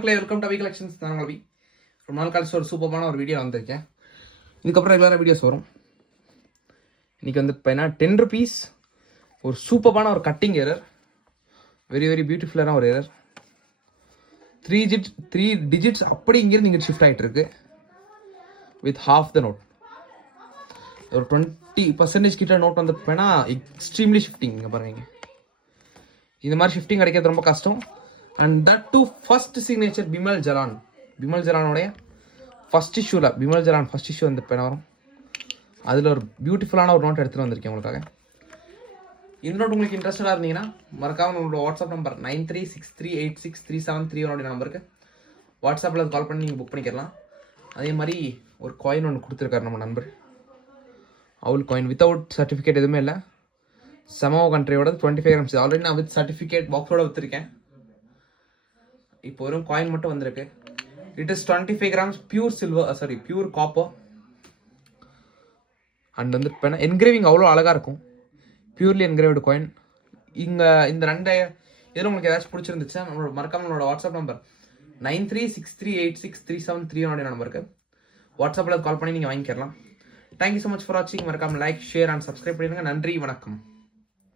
மக்களே, welcome to Abhi collections. நான் அபி. ரொம்ப நாள் கழிச்சு ஒரு சூப்பரான ஒரு வீடியோ வந்திருக்கேன். இதுக்கப்புறம் ரெகுலராக வீடியோஸ் வரும். இன்றைக்கி வந்து இப்போ என்ன 10 rupees ஒரு சூப்பரான ஒரு கட்டிங் எரர், வெரி வெரி பியூட்டிஃபுல்லான ஒரு எரர். 3 digits அப்படி இங்கேருந்து இங்கே ஷிஃப்ட் ஆகிட்டு இருக்கு வித் ஹாஃப் த நோட். ஒரு 20% கிட்ட நோட் வந்து போனா எக்ஸ்ட்ரீம்லி ஷிஃப்டிங். இங்கே பாருங்க, இந்த மாதிரி ஷிஃப்டிங் கிடைக்கிறது ரொம்ப கஷ்டம். And that to first signature Bimal ஜலானோடைய ஃபர்ஸ்ட் இஷ்யூவில் ஃபர்ஸ்ட் இஷ்யூ வந்து இப்போ வரும். அதில் ஒரு பியூட்டிஃபுல்லான ஒரு நோட் எடுத்துகிட்டு வந்திருக்கேன் உங்களுக்காக. இந்த நோட் உங்களுக்கு இன்ட்ரெஸ்டடாக இருந்தீங்கன்னா மறக்காம நம்மளோட வாட்ஸ்அப் நம்பர் 9363863731 நம்பருக்கு வாட்ஸ்அப்பில் கால் பண்ணி நீங்கள் புக் பண்ணிக்கலாம். அதே மாதிரி ஒரு காயின் ஒன்று கொடுத்துருக்காரு நம்ம நண்பர். அவுல் காயின் வித்தவுட் சர்டிஃபிகேட் எதுவுமே இல்லை. சமோ கண்ட்ரியோட 25 grams. ஆல்ரெடி நான் வித் சர்டிஃபிகேட் பாக்ஸோட விற்றுருக்கேன். இப்போ வெறும் காயின் மட்டும் வந்திருக்கு. It is 25 grams pure silver, pure copper. And வந்து இப்போ என்கிரேவிங் அவ்வளோ அழகாக இருக்கும். Purely engraved coin. இங்கே இந்த ரெண்டு இதில் உங்களுக்கு ஏதாச்சும் பிடிச்சிருந்துச்சுன்னா நம்மளோட மறக்காம நம்மளோட வாட்ஸ்அப் நம்பர் 9363863731 நம்பருக்கு வாட்ஸ்அப்பில் கால் பண்ணி நீங்கள் வாங்கிக்கலாம். தேங்க்யூ ஸோ மச் ஃபார் வாட்சிங். மறக்காம லைக், ஷேர் அண்ட் சப்ஸ்கிரைப் பண்ணிடுங்க. நன்றி, வணக்கம்.